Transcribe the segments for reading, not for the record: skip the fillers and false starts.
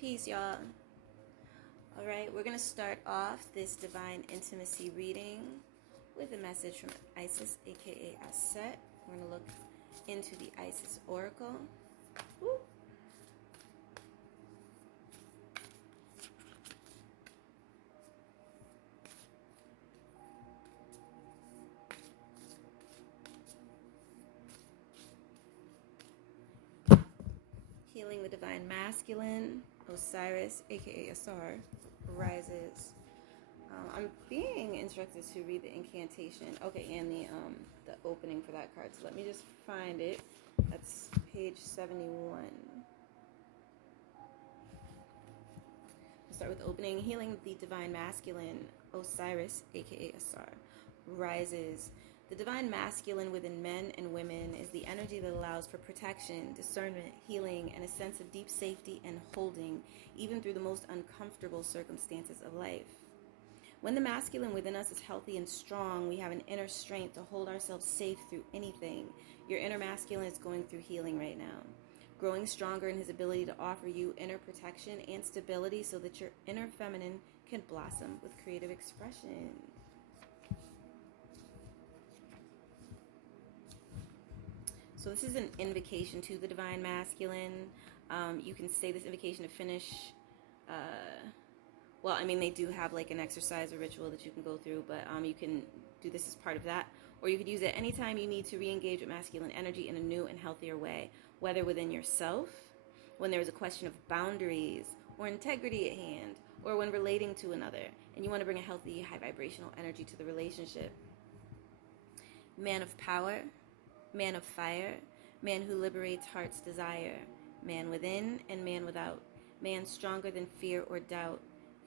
Peace, y'all. All right, we're going to start off this divine intimacy reading with a message from Isis, aka Aset. We're going to look into the Isis Oracle. Woo. Healing the divine masculine, Osiris, aka Asar, rises. I'm being instructed to read the incantation. Okay, and the opening for that card. So let me just find it. That's page 71. We'll start with the opening. Healing the divine masculine, Osiris, aka Asar, rises. The divine masculine within men and women is the energy that allows for protection, discernment, healing, and a sense of deep safety and holding, even through the most uncomfortable circumstances of life. When the masculine within us is healthy and strong, we have an inner strength to hold ourselves safe through anything. Your inner masculine is going through healing right now, growing stronger in his ability to offer you inner protection and stability so that your inner feminine can blossom with creative expression. So this is an invocation to the divine masculine. You can say this invocation to finish. They do have like an exercise or ritual that you can go through, but you can do this as part of that. Or you could use it anytime you need to re-engage with masculine energy in a new and healthier way, whether within yourself, when there is a question of boundaries or integrity at hand, or when relating to another, and you want to bring a healthy, high vibrational energy to the relationship. Man of power, man of fire, man who liberates heart's desire, man within and man without, man stronger than fear or doubt,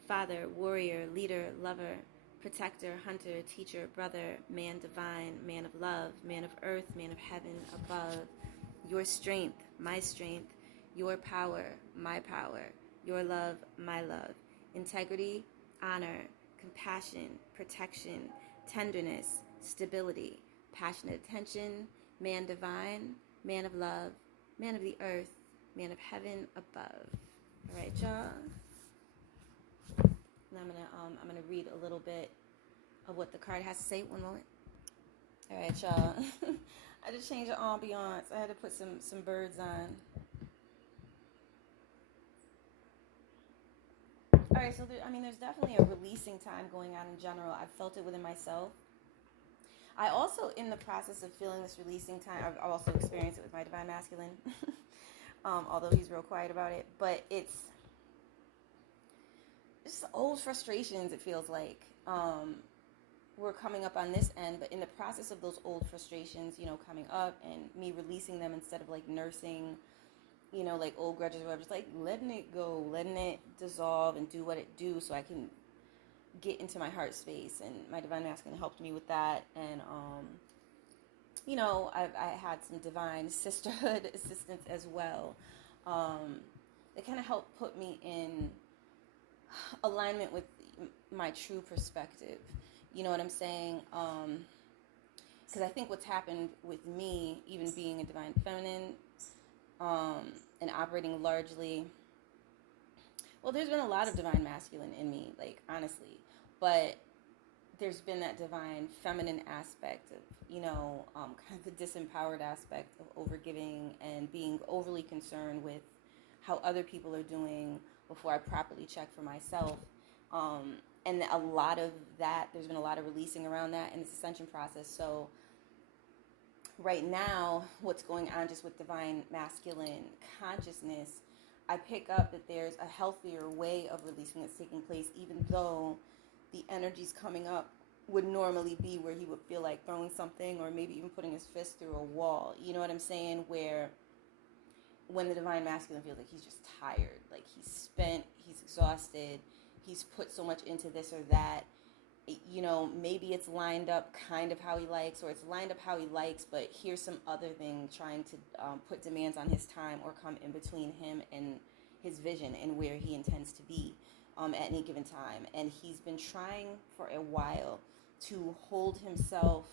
father, warrior, leader, lover, protector, hunter, teacher, brother, man divine, man of love, man of earth, man of heaven above, your strength, my strength, your power, my power, your love, my love, integrity, honor, compassion, protection, tenderness, stability, passionate attention, man divine, man of love, man of the earth, man of heaven above. All right, y'all. And I'm gonna read a little bit of what the card has to say. One moment. All right, y'all. I just changed the ambiance. I had to put some birds on. All right, so there's definitely a releasing time going on in general. I've felt it within myself. I also, in the process of feeling this releasing time, I've also experienced it with my divine masculine, although he's real quiet about it. But it's just old frustrations, it feels like. We're coming up on this end, but in the process of those old frustrations, coming up and me releasing them instead of like nursing, like old grudges or whatever, just like letting it go, letting it dissolve and do what it do so I can get into my heart space. And my divine masculine helped me with that. And I had some divine sisterhood assistance as well. They kind of helped put me in alignment with my true perspective. You know what I'm saying? Because I think what's happened with me, even being a divine feminine, and operating largely, well, there's been a lot of divine masculine in me, like, honestly. But there's been that divine feminine aspect of, kind of the disempowered aspect of overgiving and being overly concerned with how other people are doing before I properly check for myself. And a lot of that, there's been a lot of releasing around that in this ascension process. So right now, what's going on just with divine masculine consciousness, I pick up that there's a healthier way of releasing that's taking place, even though the energies coming up would normally be where he would feel like throwing something or maybe even putting his fist through a wall. You know what I'm saying? Where when the divine masculine feels like he's just tired, like he's spent, he's exhausted, he's put so much into this or that, maybe it's lined up kind of how he likes, or it's lined up how he likes, but here's some other thing trying to put demands on his time or come in between him and his vision and where he intends to be at any given time. And he's been trying for a while to hold himself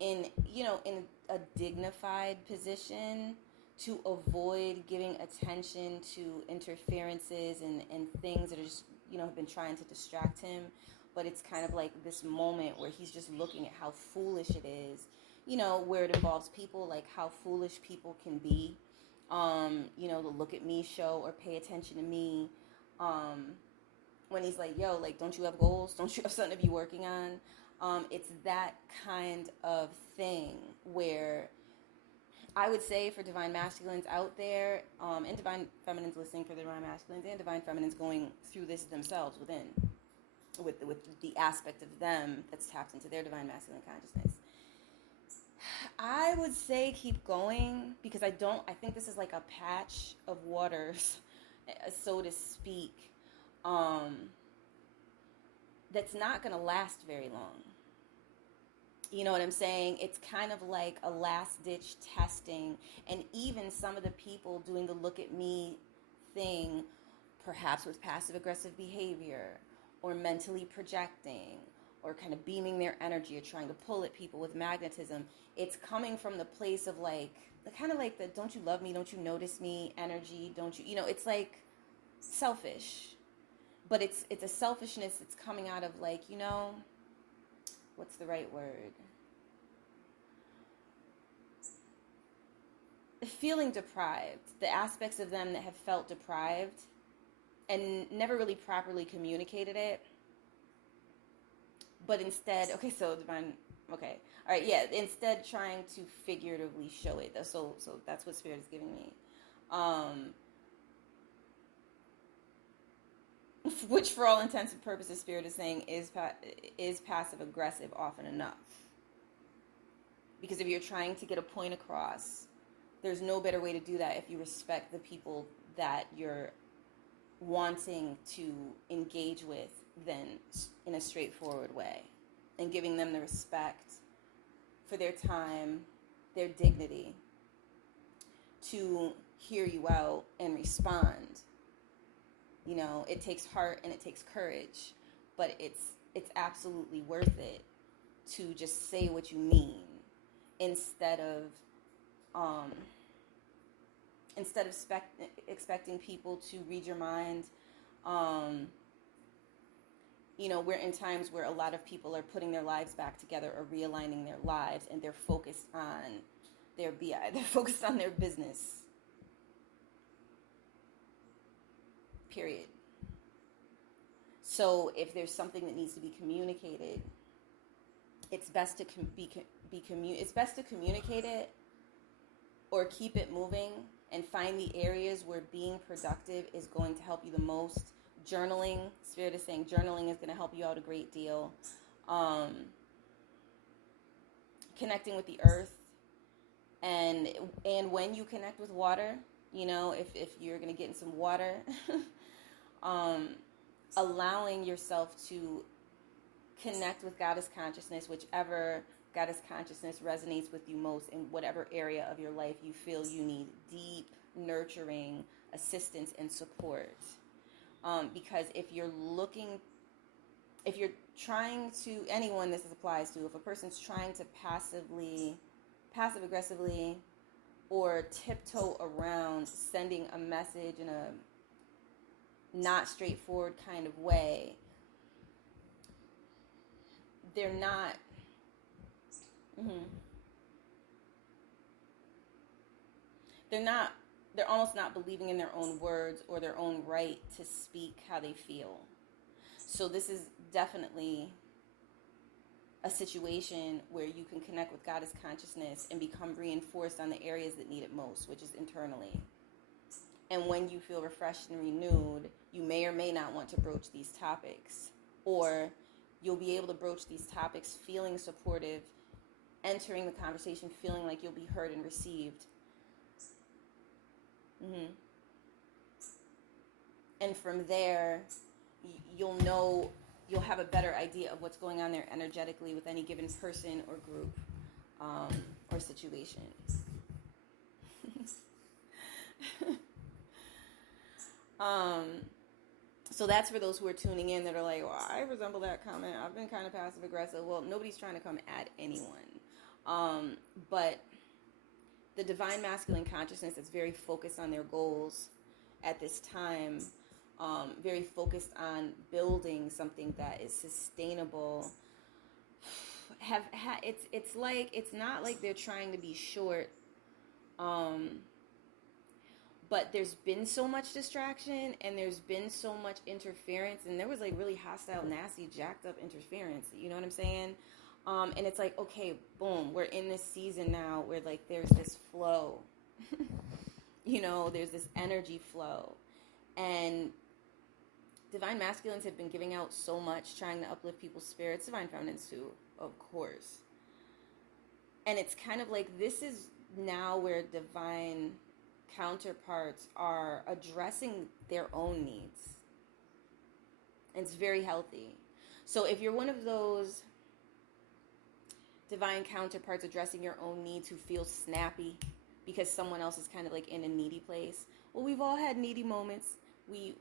in a dignified position to avoid giving attention to interferences and things that are just, have been trying to distract him. But it's kind of like this moment where he's just looking at how foolish it is, where it involves people, like how foolish people can be. The look at me show or pay attention to me. When he's like, yo, like, don't you have goals? Don't you have something to be working on? It's that kind of thing where I would say for divine masculines out there, and divine feminines listening, for the divine masculines and divine feminines going through this themselves with the aspect of them that's tapped into their divine masculine consciousness. I would say keep going, because I think this is like a patch of waters, so to speak, that's not going to last very long. You know what I'm saying? It's kind of like a last-ditch testing. And even some of the people doing the look at me thing, perhaps with passive-aggressive behavior, or mentally projecting, or kind of beaming their energy, or trying to pull at people with magnetism, it's coming from the place of like, kind of like the don't you love me, don't you notice me energy, don't you, it's like selfish. But it's a selfishness that's coming out of like, what's the right word? Feeling deprived. The aspects of them that have felt deprived and never really properly communicated it. But instead, instead trying to figuratively show it. So that's what Spirit is giving me. Which for all intents and purposes, Spirit is saying is passive aggressive often enough. Because if you're trying to get a point across, there's no better way to do that if you respect the people that you're wanting to engage with than in a straightforward way, and giving them the respect for their time, their dignity, to hear you out and respond. It takes heart and it takes courage, but it's absolutely worth it to just say what you mean instead of expecting people to read your mind. We're in times where a lot of people are putting their lives back together or realigning their lives, and they're focused on their BI. They're focused on their business. Period. So if there's something that needs to be communicated, it's best to it's best to communicate it or keep it moving and find the areas where being productive is going to help you the most. Journaling, Spirit is saying journaling is going to help you out a great deal. Connecting with the earth, and when you connect with water, if you're going to get in some water, allowing yourself to connect with Goddess consciousness, whichever Goddess consciousness resonates with you most in whatever area of your life you feel you need deep, nurturing assistance and support. Because if you're trying to, anyone this applies to, if a person's trying to passive aggressively or tiptoe around sending a message in a not straightforward kind of way, they're not they're almost not believing in their own words or their own right to speak how they feel. So this is definitely a situation where you can connect with Goddess consciousness and become reinforced on the areas that need it most, which is internally. And when you feel refreshed and renewed, you may or may not want to broach these topics. Or you'll be able to broach these topics feeling supportive, entering the conversation feeling like you'll be heard and received. And from there, you'll have a better idea of what's going on there energetically with any given person or group or situation. So that's for those who are tuning in that are like, well, I resemble that comment. I've been kind of passive aggressive. Well, nobody's trying to come at anyone. But the divine masculine consciousness is very focused on their goals at this time, very focused on building something that is sustainable. It's like, it's not like they're trying to be short, but there's been so much distraction and there's been so much interference, and there was like really hostile, nasty, jacked up interference. You know what I'm saying? And it's like, okay, boom, we're in this season now where like there's this flow, you know, there's this energy flow, and divine masculines have been giving out so much, trying to uplift people's spirits, divine feminines too, of course. And it's kind of like, this is now where divine counterparts are addressing their own needs. And it's very healthy. So if you're one of those divine counterparts addressing your own needs who feel snappy because someone else is kind of like in a needy place, well, we've all had needy moments. We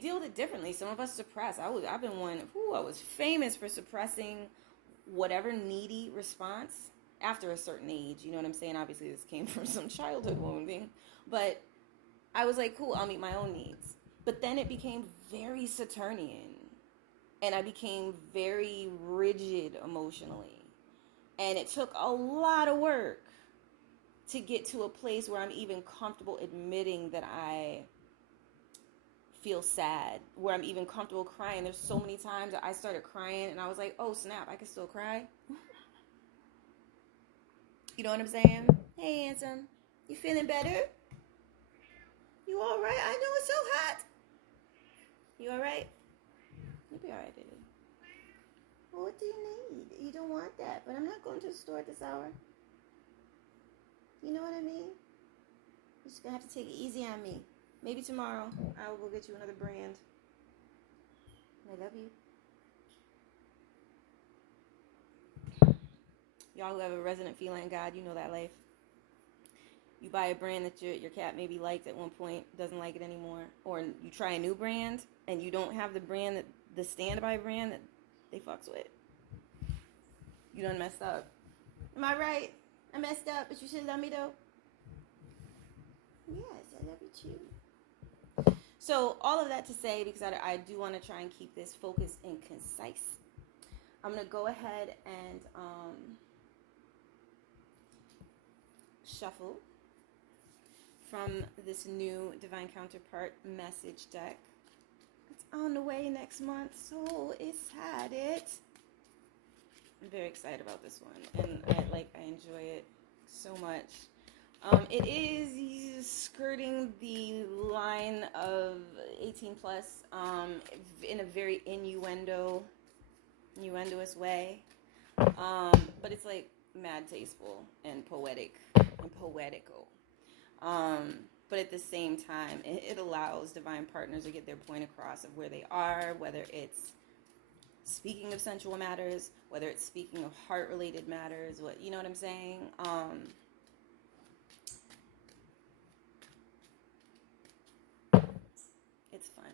deal with it differently. Some of us suppress. I've been one who I was famous for suppressing whatever needy response after a certain age. You know what I'm saying? Obviously, this came from some childhood wounding, but I was like, cool, I'll meet my own needs. But then it became very Saturnian, and I became very rigid emotionally, and it took a lot of work to get to a place where I'm even comfortable admitting that I feel sad, where I'm even comfortable crying. There's so many times that I started crying and I was like, oh snap, I can still cry. You know what I'm saying? Hey, handsome, you feeling better? You all right? I know it's so hot. You all right? You'll be all right, baby. Well, what do you need? You don't want that, but I'm not going to the store at this hour. You know what I mean? You're just going to have to take it easy on me. Maybe tomorrow I will go get you another brand. I love you. Y'all who have a resident feline god, you know that life. You buy a brand that your cat maybe liked at one point, doesn't like it anymore. Or you try a new brand and you don't have the brand, that the standby brand that they fucks with. You done messed up. Am I right? I messed up, but you should love me though. Yes, I love you too. So all of that to say, because I do want to try and keep this focused and concise, I'm going to go ahead and shuffle from this new Divine Counterpart message deck. It's on the way next month, so excited. I'm very excited about this one, and I enjoy it so much. It is skirting the line of 18 plus in a very innuendoous way, but it's like mad tasteful and poetic and poetical. But at the same time, it allows divine partners to get their point across of where they are, whether it's speaking of sensual matters, whether it's speaking of heart-related matters, you know what I'm saying? It's fun.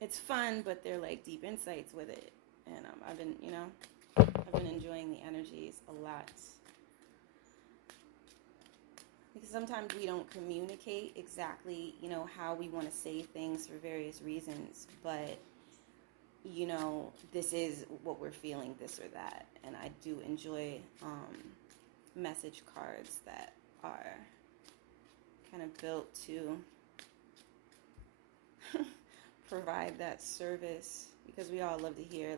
It's fun, but they're like deep insights with it. And I've been enjoying the energies a lot. Because sometimes we don't communicate exactly, how we want to say things for various reasons. But, this is what we're feeling, this or that. And I do enjoy message cards that are kind of built to provide that service, because we all love to hear,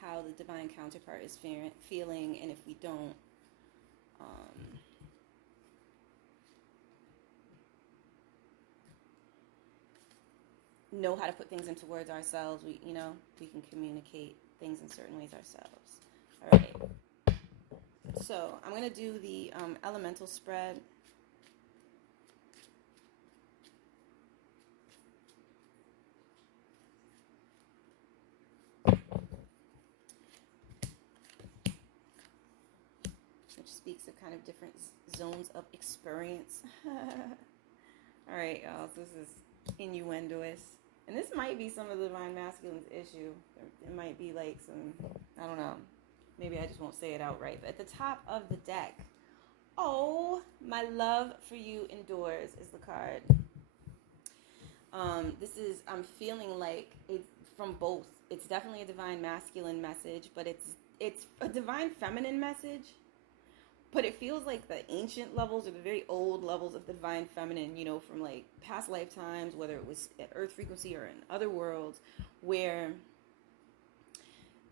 how the divine counterpart is feeling, and if we don't know how to put things into words ourselves, we can communicate things in certain ways ourselves. All right. So I'm going to do the elemental spread. Which speaks of kind of different zones of experience. All right, y'all. So this is innuendoous. And this might be some of the divine masculine's issue. It might be like some, I don't know. maybe I just won't say it outright, but at the top of the deck, oh, my love for you endures is the card. I'm feeling like it's from both. It's definitely a divine masculine message, but it's a divine feminine message. But it feels like the ancient levels or the very old levels of the divine feminine, you know, from like past lifetimes, whether it was at Earth frequency or in other worlds, where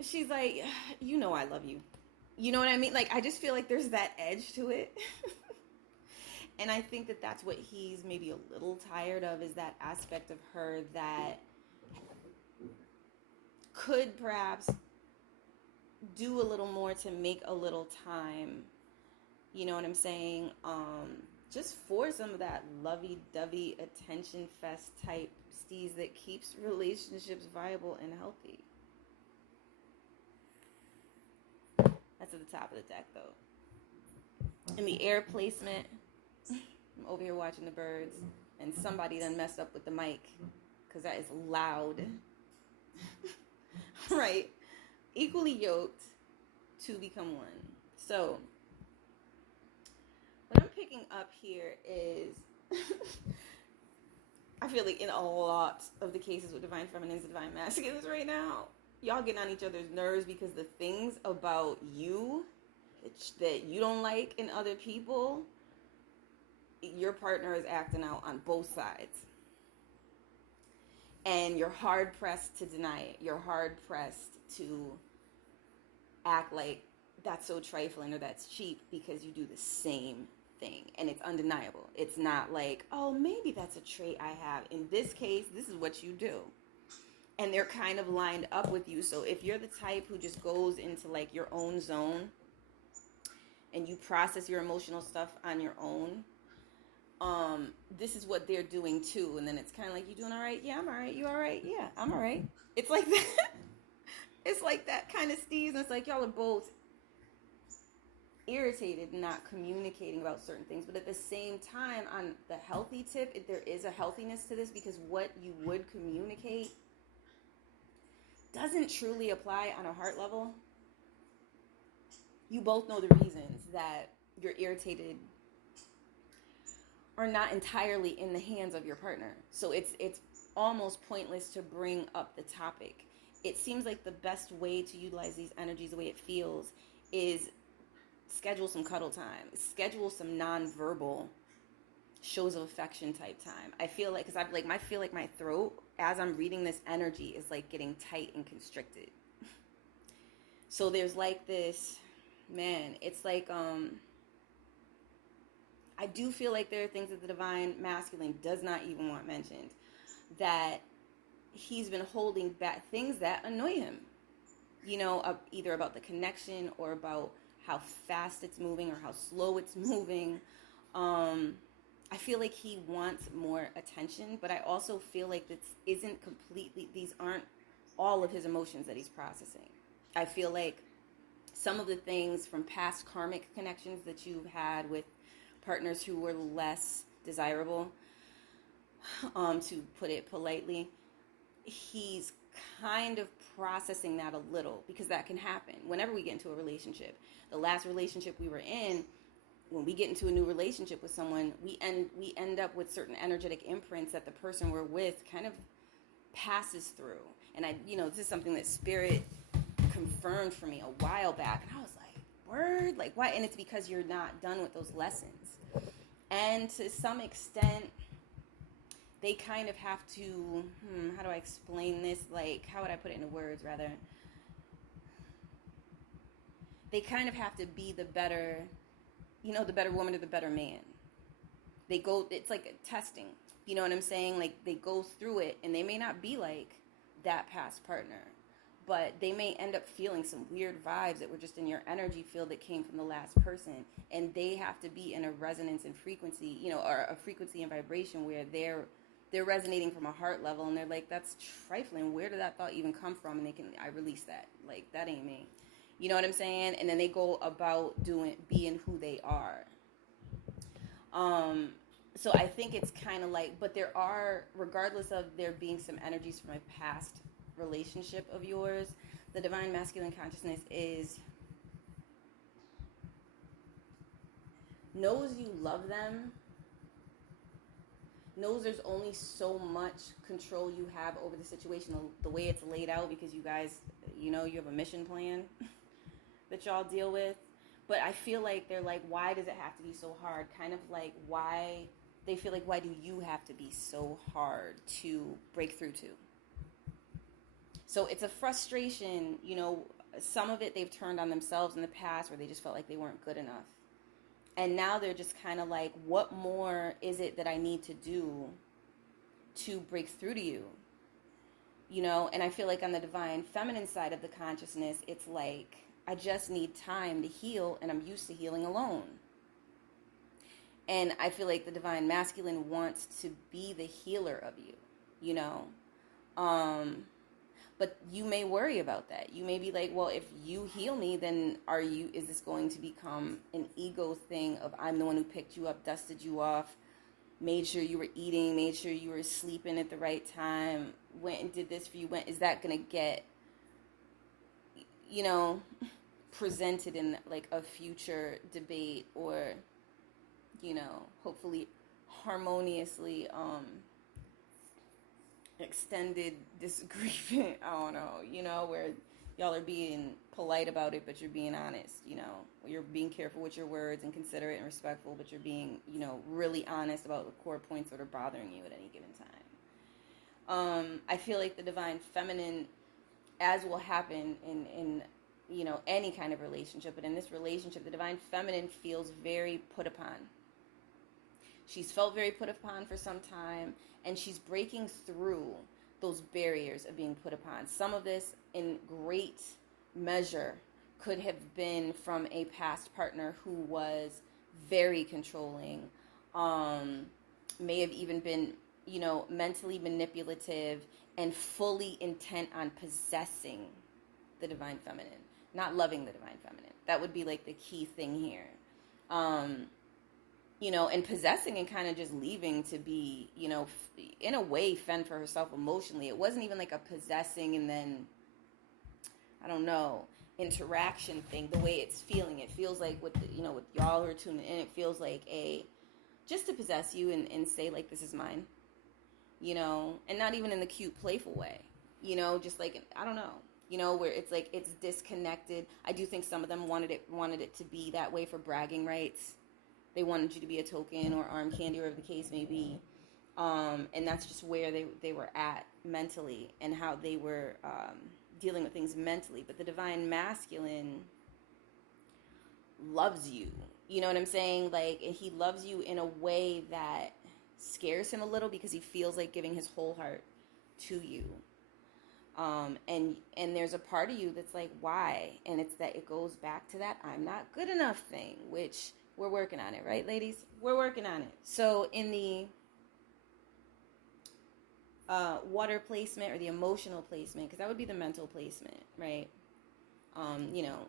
she's like, you know, I love you. You know what I mean? Like, I just feel like there's that edge to it. And I think that that's what he's maybe a little tired of, is that aspect of her that could perhaps do a little more to make a little time. You know what I'm saying? Just for some of that lovey-dovey, attention fest type steez that keeps relationships viable and healthy. That's at the top of the deck, though. In the air placement, I'm over here watching the birds, and somebody done messed up with the mic, because that is loud. Right? Equally yoked to become one. So, what I'm picking up here is, I feel like in a lot of the cases with divine feminines and divine masculines right now, y'all getting on each other's nerves because the things about you that you don't like in other people, your partner is acting out on both sides. And you're hard pressed to deny it. You're hard pressed to act like that's so trifling or that's cheap, because you do the same thing. And it's undeniable. It's not like, oh, maybe that's a trait I have. In this case, this is what you do. And they're kind of lined up with you. So if you're the type who just goes into like your own zone and you process your emotional stuff on your own, this is what they're doing too. And then it's kind of like, you doing all right? Yeah, I'm all right. You all right? Yeah, I'm all right. It's like that. It's like that kind of steez. And it's like y'all are both irritated, not communicating about certain things. But at the same time, on the healthy tip, there is a healthiness to this, because what you would communicate doesn't truly apply on a heart level. You both know the reasons that you're irritated are not entirely in the hands of your partner. So it's almost pointless to bring up the topic. It seems like the best way to utilize these energies, the way it feels, is schedule some cuddle time. Schedule some nonverbal shows of affection type time. I feel like, because I feel like my throat, as I'm reading this energy, is like getting tight and constricted. So there's like this, man, it's like, I do feel like there are things that the divine masculine does not even want mentioned, that he's been holding back, things that annoy him, you know, either about the connection or about how fast it's moving or how slow it's moving. I feel like he wants more attention, but I also feel like these aren't all of his emotions that he's processing. I feel like some of the things from past karmic connections that you've had with partners who were less desirable, to put it politely, he's kind of processing that a little, because that can happen whenever we get into a relationship. The last relationship we were in, when we get into a new relationship with someone, we end up with certain energetic imprints that the person we're with kind of passes through. And this is something that Spirit confirmed for me a while back, and I was like, word? Like, why? And it's because you're not done with those lessons. And to some extent, they kind of have to, how do I explain this? Like, how would I put it into words, rather? They kind of have to be the better woman or the better man. It's like a testing. You know what I'm saying? Like, they go through it, and they may not be like that past partner, but they may end up feeling some weird vibes that were just in your energy field that came from the last person. And they have to be in a resonance and frequency, or a frequency and vibration where they're resonating from a heart level, and they're like, that's trifling. Where did that thought even come from? And I release that. Like, that ain't me. You know what I'm saying? And then they go about being who they are. So I think it's kind of like, but there are, regardless of there being some energies from a past relationship of yours, the divine masculine consciousness is knows you love them, knows there's only so much control you have over the situation, the way it's laid out, because you guys, you have a mission plan that y'all deal with. But I feel like they're like, why does it have to be so hard? Kind of like, why they feel like, why do you have to be so hard to break through to? So it's a frustration, some of it they've turned on themselves in the past, where they just felt like they weren't good enough. And now they're just kind of like, what more is it that I need to do to break through to you? And I feel like on the divine feminine side of the consciousness, it's like, I just need time to heal, and I'm used to healing alone. And I feel like the divine masculine wants to be the healer of you, But you may worry about that. You may be like, well, if you heal me, then is this going to become an ego thing of, I'm the one who picked you up, dusted you off, made sure you were eating, made sure you were sleeping at the right time, went and did this for you. Is that going to get, presented in like a future debate, or, hopefully harmoniously, extended disagreement, I don't know, where y'all are being polite about it, but you're being honest, you're being careful with your words and considerate and respectful, but you're being, really honest about the core points that are bothering you at any given time. I feel like the divine feminine, as will happen in any kind of relationship, but in this relationship, the divine feminine feels very put upon. She's felt very put upon for some time, and she's breaking through those barriers of being put upon. Some of this, in great measure, could have been from a past partner who was very controlling, may have even been, mentally manipulative and fully intent on possessing the divine feminine, not loving the divine feminine. That would be like the key thing here. And possessing and kind of just leaving to be, in a way, fend for herself emotionally. It wasn't even like a possessing and then, I don't know, interaction thing, the way it's feeling. It feels like with y'all who are tuning in, it feels like just to possess you and say, like, this is mine, and not even in the cute, playful way, just like, I don't know, where it's like, it's disconnected. I do think some of them wanted it to be that way for bragging rights. They wanted you to be a token or arm candy, or whatever the case may be. And that's just where they were at mentally, and how they were dealing with things mentally. But the divine masculine loves you. You know what I'm saying? Like, he loves you in a way that scares him a little, because he feels like giving his whole heart to you. And there's a part of you that's like, why? And it's that it goes back to that I'm not good enough thing, which we're working on it, right, ladies? We're working on it. So in the water placement, or the emotional placement, because that would be the mental placement, right?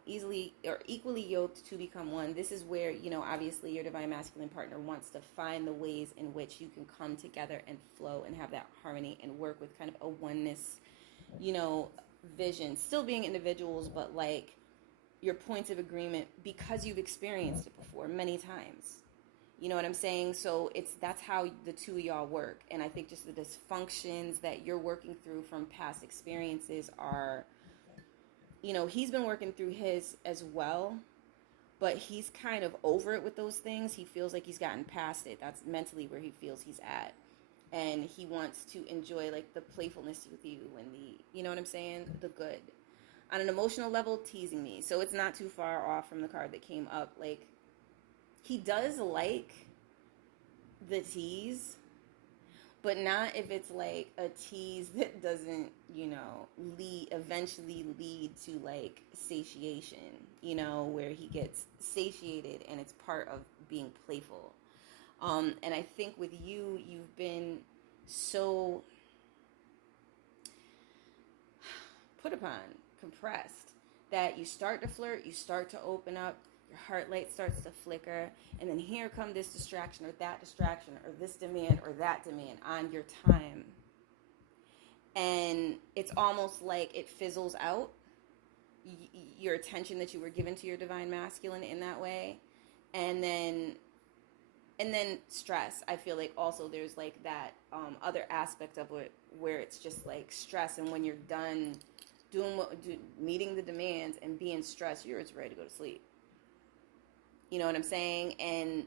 Easily or equally yoked to become one. This is where, obviously your divine masculine partner wants to find the ways in which you can come together and flow and have that harmony and work with kind of a oneness, vision. Still being individuals, but like your points of agreement, because you've experienced it before many times. You know what I'm saying? So that's how the two of y'all work. And I think just the dysfunctions that you're working through from past experiences are, he's been working through his as well, but he's kind of over it with those things. He feels like he's gotten past it. That's mentally where he feels he's at. And he wants to enjoy like the playfulness with you and the, you know what I'm saying? The good. On an emotional level, teasing me. So it's not too far off from the card that came up. Like, he does like the tease, but not if it's like a tease that doesn't, eventually lead to like satiation, where he gets satiated and it's part of being playful. And I think with you, you've been so put upon, compressed, that you start to flirt, you start to open up, your heart light starts to flicker, and then here come this distraction or that distraction or this demand or that demand on your time. And it's almost like it fizzles out, your attention that you were given to your divine masculine in that way. And then And then stress. I feel like also there's like that other aspect of it where it's just like stress, and when you're done meeting the demands and being stressed, you're just ready to go to sleep. You know what I'm saying? And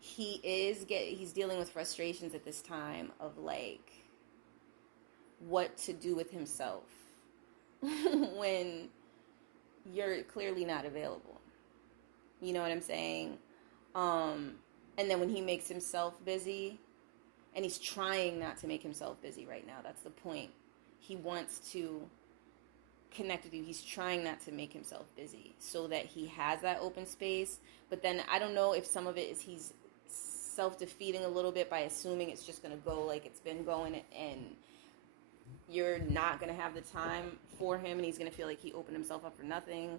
he's dealing with frustrations at this time of like what to do with himself when you're clearly not available. You know what I'm saying? And then when he makes himself busy, and he's trying not to make himself busy right now. That's the point. He wants to connect with you. He's trying not to make himself busy so that he has that open space. But then I don't know if some of it is he's self-defeating a little bit by assuming it's just going to go like it's been going, and you're not going to have the time for him, and he's going to feel like he opened himself up for nothing,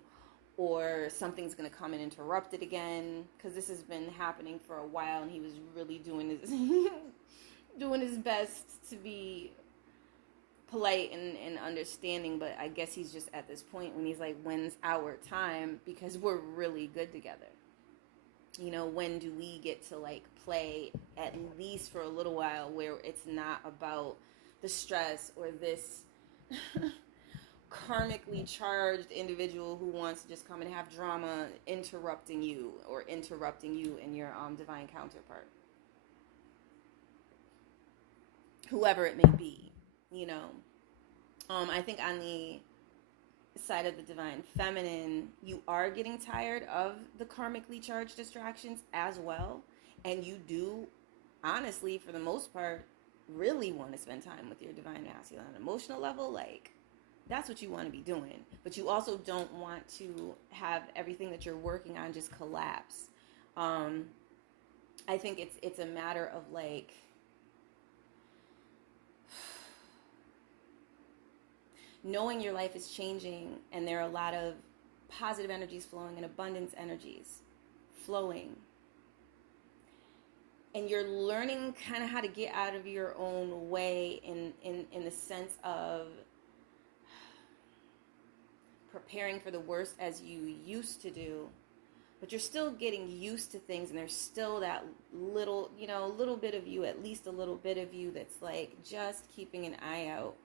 or something's going to come and interrupt it again, because this has been happening for a while, and he was really doing his doing his best to be polite and understanding, but I guess he's just at this point when he's like, when's our time? Because we're really good together. You know, when do we get to like play at least for a little while where it's not about the stress or this karmically charged individual who wants to just come and have drama interrupting you and your divine counterpart, whoever it may be, you know. I think on the side of the divine feminine, you are getting tired of the karmically charged distractions as well, and you do, honestly, for the most part, really want to spend time with your divine masculine on an emotional level. Like, that's what you want to be doing, but you also don't want to have everything that you're working on just collapse. I think it's a matter of like knowing your life is changing, and there are a lot of positive energies flowing and abundance energies flowing, and you're learning kind of how to get out of your own way in the sense of preparing for the worst as you used to do, but you're still getting used to things, and there's still that little bit of you, at least a little bit of you, that's like just keeping an eye out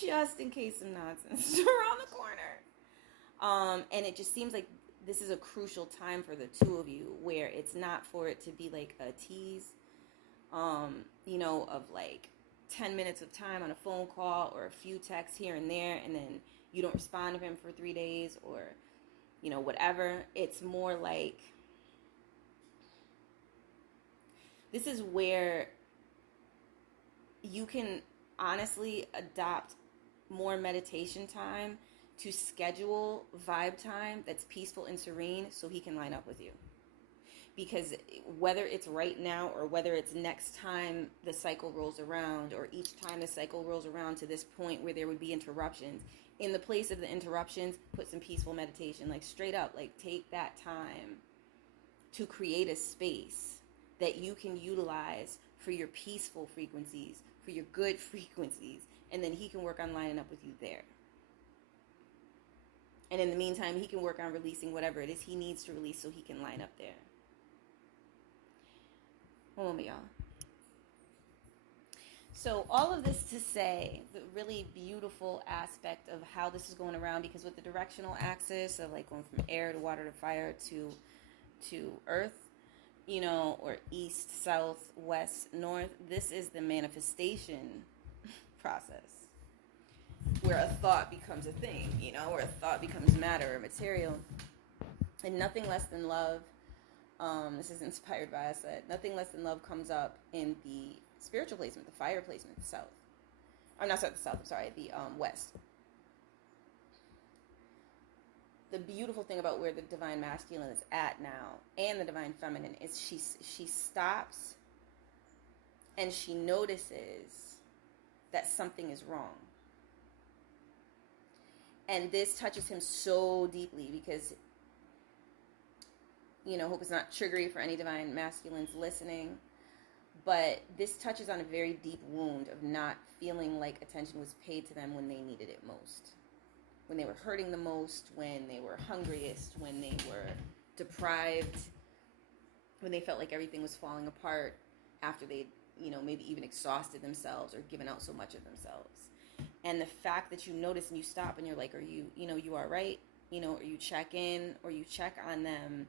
just in case some nonsense is around the corner. And it just seems like this is a crucial time for the two of you, where it's not for it to be like a tease, of like 10 minutes of time on a phone call or a few texts here and there, and then you don't respond to him for 3 days, or, whatever. It's more like, this is where you can honestly adopt more meditation time to schedule vibe time that's peaceful and serene, so he can line up with you. Because whether it's right now or whether it's next time the cycle rolls around, or each time the cycle rolls around to this point where there would be interruptions, in the place of the interruptions, put some peaceful meditation. Like, straight up, like, take that time to create a space that you can utilize for your peaceful frequencies, for your good frequencies, and then he can work on lining up with you there. And in the meantime, he can work on releasing whatever it is he needs to release so he can line up there. One moment, y'all. So all of this to say, the really beautiful aspect of how this is going around, because with the directional axis of like going from air to water to fire to earth, or east, south, west, north, this is the manifestation process, where a thought becomes a thing, where a thought becomes matter or material. And nothing less than love, this is inspired by us, that nothing less than love comes up in the spiritual placement, the fire placement, the south. The west. The beautiful thing about where the divine masculine is at now, and the divine feminine, is she stops and she notices that something is wrong. And this touches him so deeply, because, hope it's not triggery for any divine masculines listening, but this touches on a very deep wound of not feeling like attention was paid to them when they needed it most. When they were hurting the most, when they were hungriest, when they were, deprived, when they felt like everything was falling apart after they, maybe even exhausted themselves or given out so much of themselves. And the fact that you notice and you stop and you're like, are you, you are right, or you check in or you check on them,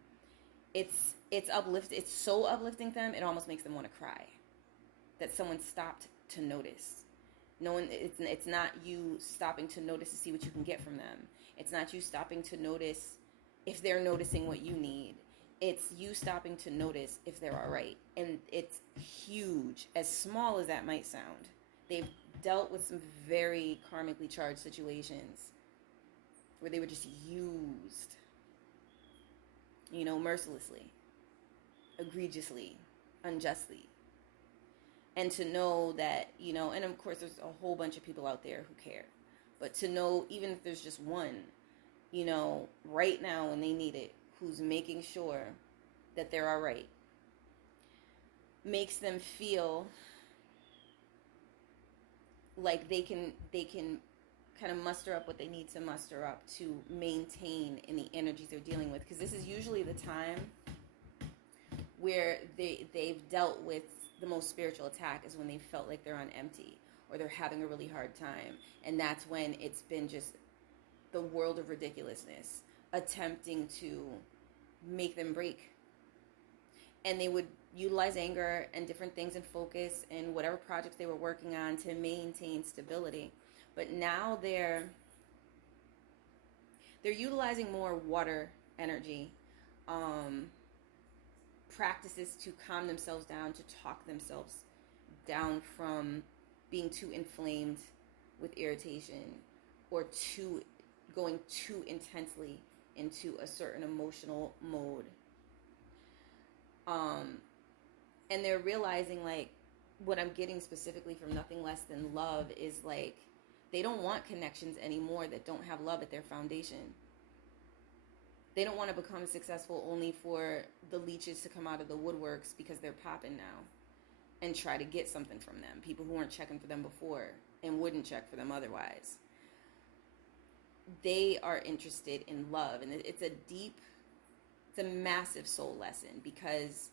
it's uplifting. It's so uplifting them, it almost makes them want to cry that someone stopped to notice. No one, it's not you stopping to notice to see what you can get from them. It's not you stopping to notice if they're noticing what you need. It's you stopping to notice if they're all right. And it's huge, as small as that might sound. They've dealt with some very karmically charged situations where they were just used, mercilessly, egregiously, unjustly. And to know that, and of course there's a whole bunch of people out there who care. But to know, even if there's just one, right now when they need it, who's making sure that they're all right, makes them feel like they can kind of muster up what they need to muster up to maintain in the energies they're dealing with. Because this is usually the time where they've dealt with the most spiritual attack, is when they felt like they're on empty or they're having a really hard time. And that's when it's been just the world of ridiculousness attempting to make them break. And they would utilize anger and different things and focus and whatever projects they were working on to maintain stability. But now they're utilizing more water energy, practices to calm themselves down, to talk themselves down from being too inflamed with irritation or going too intensely into a certain emotional mode. And they're realizing, like, what I'm getting specifically from Nothing Less Than Love is, like, they don't want connections anymore that don't have love at their foundation. They don't want to become successful only for the leeches to come out of the woodworks because they're popping now and try to get something from them. People who weren't checking for them before and wouldn't check for them otherwise. They are interested in love. And it's a massive soul lesson, because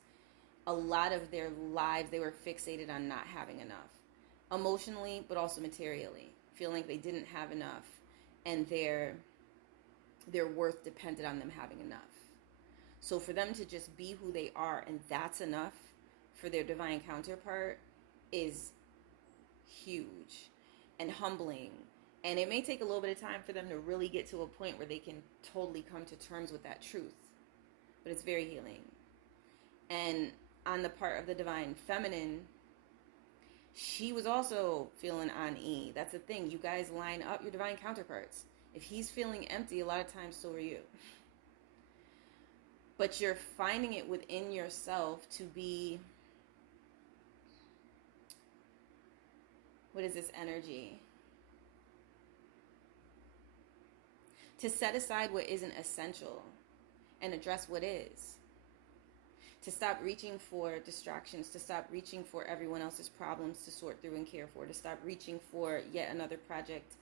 a lot of their lives, they were fixated on not having enough. Emotionally, but also materially. Feeling like they didn't have enough. And their worth depended on them having enough. So for them to just be who they are, and that's enough for their divine counterpart, is huge and humbling. And it may take a little bit of time for them to really get to a point where they can totally come to terms with that truth. But it's very healing. And on the part of the divine feminine, she was also feeling unease. That's the thing. You guys line up your divine counterparts. If he's feeling empty, a lot of times so are you. But you're finding it within yourself to be, what is this energy? To set aside what isn't essential and address what is. To stop reaching for distractions, to stop reaching for everyone else's problems to sort through and care for, to stop reaching for yet another project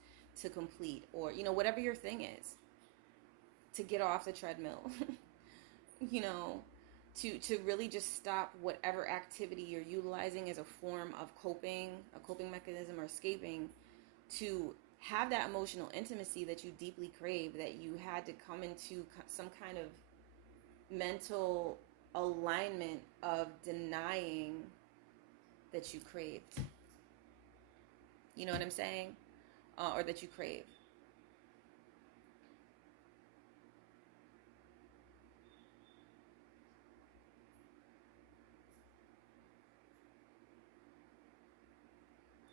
to complete, or, whatever your thing is. To get off the treadmill. To really just stop whatever activity you're utilizing as a form of a coping mechanism or escaping, to have that emotional intimacy that you deeply crave, that you had to come into some kind of mental alignment of denying that you craved. You know what I'm saying? Or that you crave.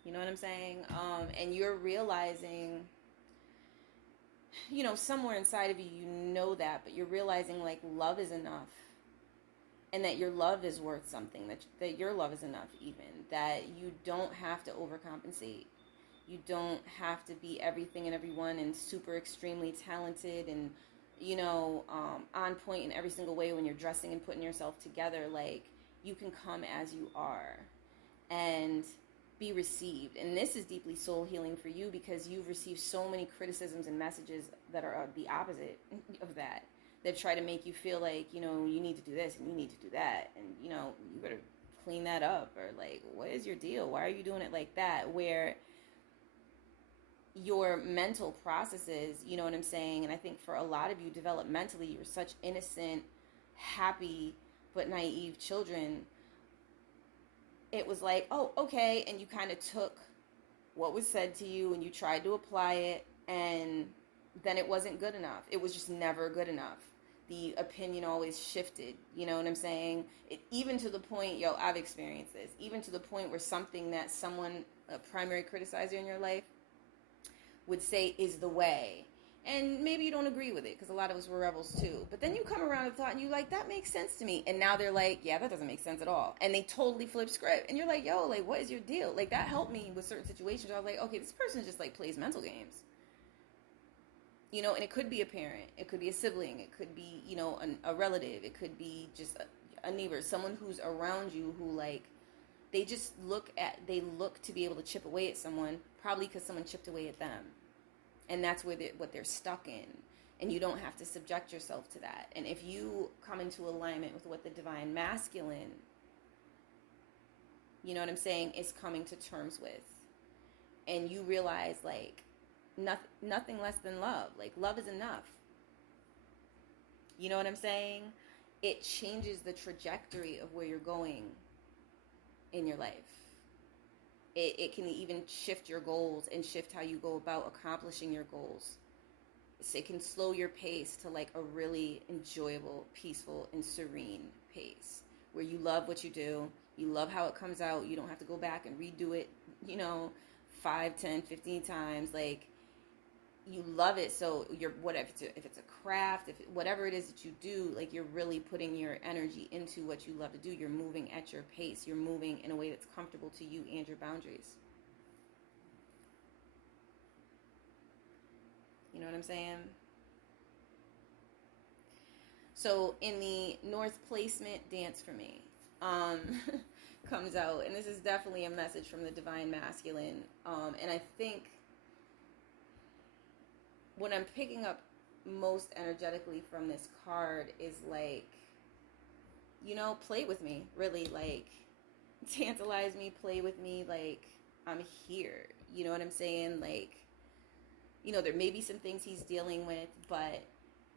You know what I'm saying? And you're realizing, somewhere inside of you, that, but you're realizing, like, love is enough. And that your love is worth something, that your love is enough even, that you don't have to overcompensate. You don't have to be everything and everyone and super extremely talented and, on point in every single way when you're dressing and putting yourself together. Like, you can come as you are and be received. And this is deeply soul healing for you, because you've received so many criticisms and messages that are the opposite of that that try to make you feel like, you know, you need to do this and you need to do that, and, you know, you better clean that up, or like, what is your deal? Why are you doing it like that? Where your mental processes, you know what I'm saying? And I think for a lot of you, developmentally, you were such innocent, happy, but naive children. It was like, oh, okay, and you kind of took what was said to you and you tried to apply it, and then it wasn't good enough. It was just never good enough. The opinion always shifted, you know what I'm saying? Even to the point, I've experienced this, even to the point where something that someone, a primary criticizer in your life, would say is the way. And maybe you don't agree with it, because a lot of us were rebels too. But then you come around to the thought and you like, that makes sense to me. And now they're like, yeah, that doesn't make sense at all. And they totally flip script. And you're like, yo, like, what is your deal? Like, that helped me with certain situations. I was like, okay, this person just like plays mental games. You know, and it could be a parent. It could be a sibling. It could be, you know, a relative. It could be just a neighbor, someone who's around you who, like, they just look to be able to chip away at someone, probably because someone chipped away at them. And that's what they're stuck in. And you don't have to subject yourself to that. And if you come into alignment with what the divine masculine, you know what I'm saying, is coming to terms with, and you realize, like, nothing less than love. Like, love is enough. You know what I'm saying? It changes the trajectory of where you're going in your life. It can even shift your goals and shift how you go about accomplishing your goals. So it can slow your pace to like a really enjoyable, peaceful, and serene pace where you love what you do. You love how it comes out. You don't have to go back and redo it, you know, 5, 10, 15 times. Like, you love it. So you're, whatever, if it's a craft, whatever it is that you do, like, you're really putting your energy into what you love to do. You're moving at your pace. You're moving in a way that's comfortable to you and your boundaries. You know what I'm saying? So in the North Placement Dance for Me comes out, and this is definitely a message from the divine masculine. And I think what I'm picking up most energetically from this card is like, you know, play with me, really, like, tantalize me, play with me, like, I'm here. You know what I'm saying? Like, you know, there may be some things he's dealing with, but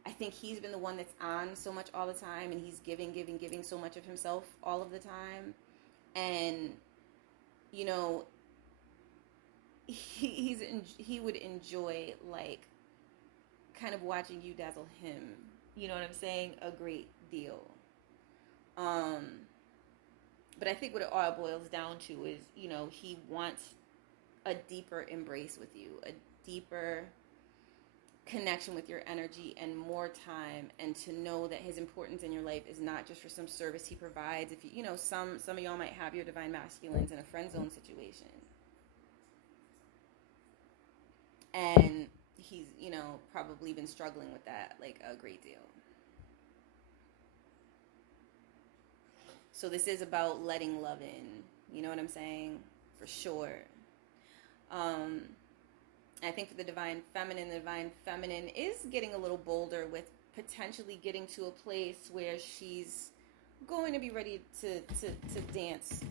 I think he's been the one that's on so much all the time, and he's giving so much of himself all of the time. And, you know, he would enjoy, like, kind of watching you dazzle him. You know what I'm saying? A great deal. But I think what it all boils down to is, you know, he wants a deeper embrace with you, a deeper connection with your energy, and more time, and to know that his importance in your life is not just for some service he provides. If you know, some of y'all might have your divine masculines in a friend zone situation, and he's, you know, probably been struggling with that like a great deal. So this is about letting love in. You know what I'm saying? For sure. I think for the divine feminine is getting a little bolder with potentially getting to a place where she's going to be ready to dance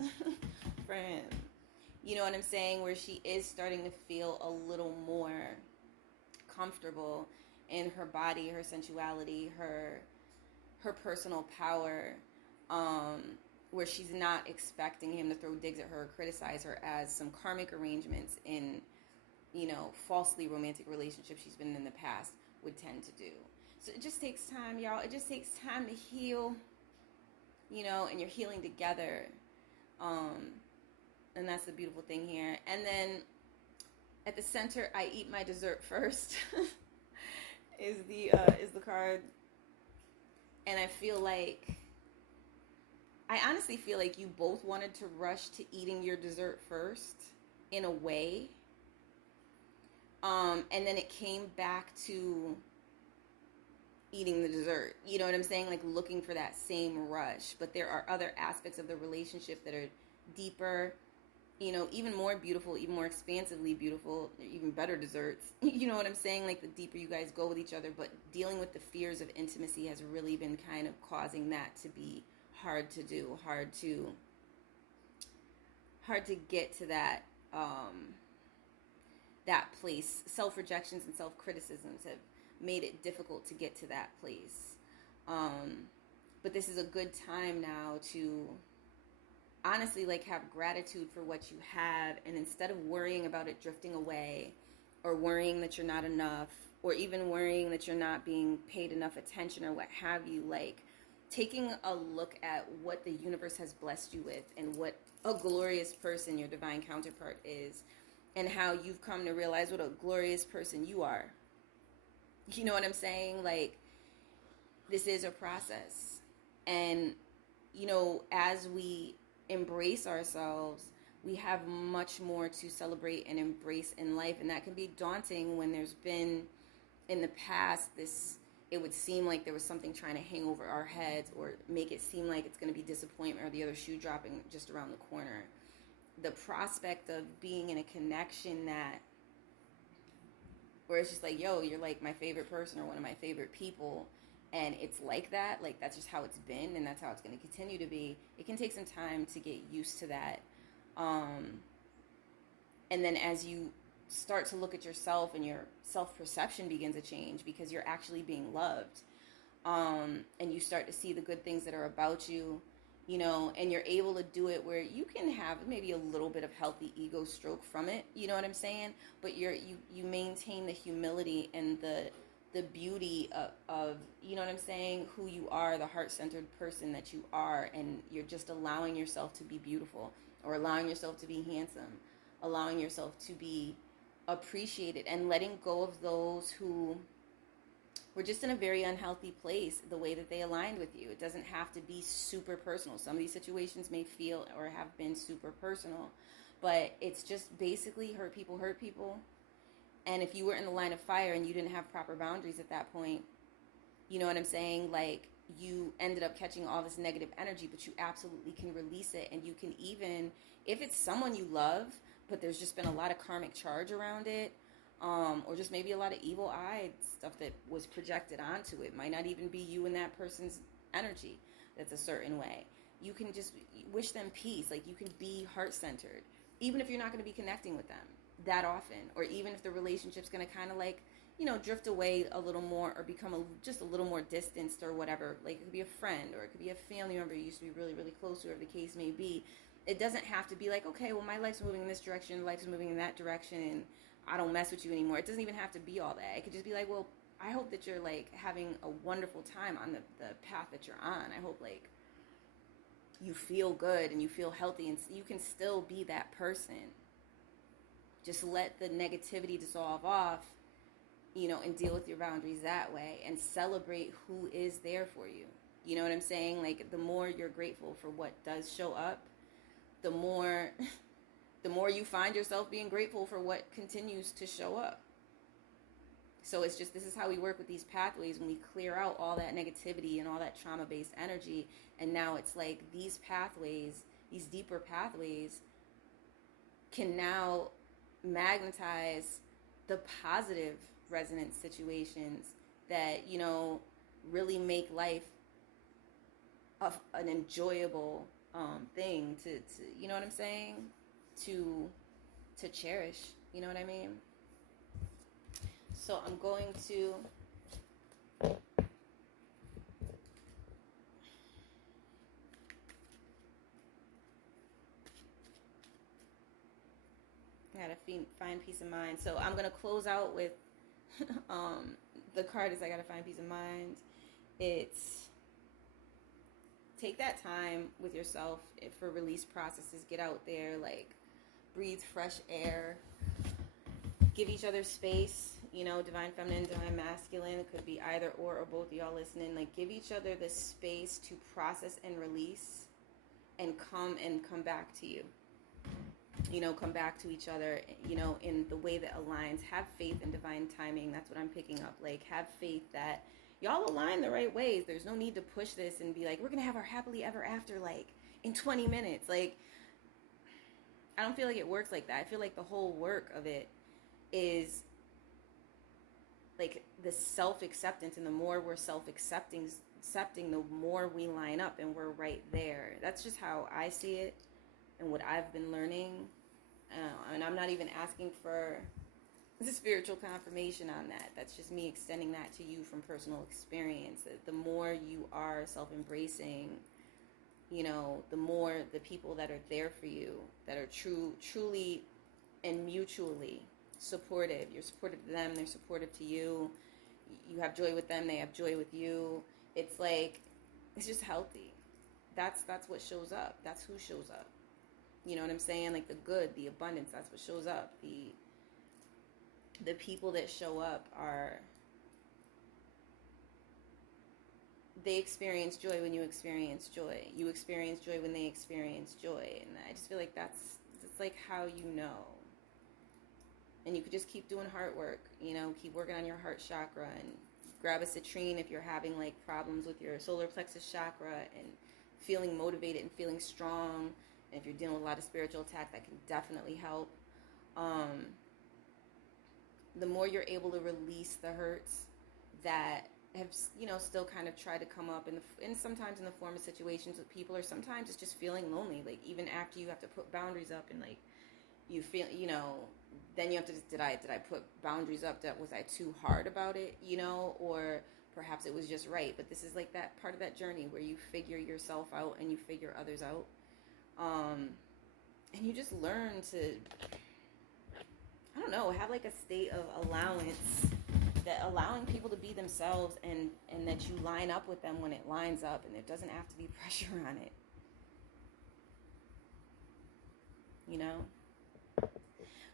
for him. You know what I'm saying? Where she is starting to feel a little more comfortable in her body, her sensuality, her personal power, where she's not expecting him to throw digs at her or criticize her as some karmic arrangements in, you know, falsely romantic relationships she's been in the past would tend to do. So it just takes time, y'all. It just takes time to heal, you know, and you're healing together. And that's the beautiful thing here. And then at the center, I eat my dessert first is the card. And I honestly feel like you both wanted to rush to eating your dessert first in a way. And then it came back to eating the dessert. You know what I'm saying? Like, looking for that same rush. But there are other aspects of the relationship that are deeper even more beautiful, even more expansively beautiful, even better desserts. You know what I'm saying? Like the deeper you guys go with each other, but dealing with the fears of intimacy has really been kind of causing that to be hard to do, hard to get to that place. Self-rejections and self-criticisms have made it difficult to get to that place. But this is a good time now to honestly like have gratitude for what you have, and instead of worrying about it drifting away, or worrying that you're not enough, or even worrying that you're not being paid enough attention or what have you, like taking a look at what the universe has blessed you with and what a glorious person your divine counterpart is, and how you've come to realize what a glorious person you are. You know what I'm saying? Like, this is a process. And, as we embrace ourselves, we have much more to celebrate and embrace in life. And that can be daunting when there's been, in the past, it would seem like there was something trying to hang over our heads, or make it seem like it's going to be disappointment or the other shoe dropping just around the corner. The prospect of being in a connection where it's just like, yo, you're like my favorite person or one of my favorite people, and it's like that, like that's just how it's been, and that's how it's going to continue to be. It can take some time to get used to that. And then as you start to look at yourself, and your self-perception begins to change because you're actually being loved, and you start to see the good things that are about you, and you're able to do it where you can have maybe a little bit of healthy ego stroke from it, you know what I'm saying? But you maintain the humility and the beauty of, you know what I'm saying, who you are, the heart-centered person that you are, and you're just allowing yourself to be beautiful, or allowing yourself to be handsome, allowing yourself to be appreciated, and letting go of those who were just in a very unhealthy place, the way that they aligned with you. It doesn't have to be super personal. Some of these situations may feel or have been super personal, but it's just basically hurt people. And if you were in the line of fire and you didn't have proper boundaries at that point, you know what I'm saying? Like, you ended up catching all this negative energy, but you absolutely can release it. And you can, even if it's someone you love, but there's just been a lot of karmic charge around it, or just maybe a lot of evil eye stuff that was projected onto it. Might not even be you and that person's energy that's a certain way. You can just wish them peace. Like, you can be heart-centered, even if you're not going to be connecting with them that often, or even if the relationship's going to kind of like, drift away a little more, or become just a little more distanced or whatever. Like, it could be a friend, or it could be a family member you used to be really, really close to, whatever the case may be. It doesn't have to be like, okay, well, my life's moving in this direction, life's moving in that direction, and I don't mess with you anymore. It doesn't even have to be all that. It could just be like, well, I hope that you're like having a wonderful time on the path that you're on. I hope like you feel good and you feel healthy, and you can still be that person. Just let the negativity dissolve off, and deal with your boundaries that way, and celebrate who is there for you. You know what I'm saying? Like, the more you're grateful for what does show up, the more you find yourself being grateful for what continues to show up. So it's just, this is how we work with these pathways, when we clear out all that negativity and all that trauma-based energy. And now it's like these pathways, these deeper pathways, can now magnetize the positive resonance situations that, really make life an enjoyable thing to, you know what I'm saying? To cherish, you know what I mean? So I'm going to find peace of mind. So I'm going to close out with the card is I got to find peace of mind. It's take that time with yourself for release processes. Get out there, like, breathe fresh air. Give each other space, divine feminine, divine masculine. It could be either or both of y'all listening. Like, give each other the space to process and release, and come back to you. Come back to each other, in the way that aligns. Have faith in divine timing. That's what I'm picking up. Like, have faith that y'all align the right ways. There's no need to push this and be like, we're going to have our happily ever after, like, in 20 minutes. Like, I don't feel like it works like that. I feel like the whole work of it is like the self-acceptance, and the more we're self-accepting, the more we line up and we're right there. That's just how I see it and what I've been learning. And I'm not even asking for the spiritual confirmation on that. That's just me extending that to you from personal experience. The more you are self-embracing, you know, the more the people that are there for you, that are truly and mutually supportive. You're supportive to them, they're supportive to you. You have joy with them, they have joy with you. It's like, it's just healthy. That's what shows up. That's who shows up. You know what I'm saying? Like the good, the abundance, that's what shows up. The people that show up they experience joy when you experience joy. You experience joy when they experience joy. And I just feel like it's like how you know. And you could just keep doing heart work, you know, keep working on your heart chakra, and grab a citrine if you're having like problems with your solar plexus chakra and feeling motivated and feeling strong. And if you're dealing with a lot of spiritual attack, that can definitely help. The more you're able to release the hurts that have, you know, still kind of tried to come up and sometimes in the form of situations with people, or sometimes it's just feeling lonely. Like even after you have to put boundaries up and like you feel, you know, then you have to, did I put boundaries up? Was I too hard about it, you know, or perhaps it was just right. But this is like that part of that journey where you figure yourself out and you figure others out. And you just learn to, I don't know, have like a state of allowance, that allowing people to be themselves, and that you line up with them when it lines up, and there doesn't have to be pressure on it. You know?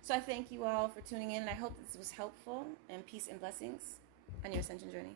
So I thank you all for tuning in, and I hope this was helpful, and peace and blessings on your ascension journey.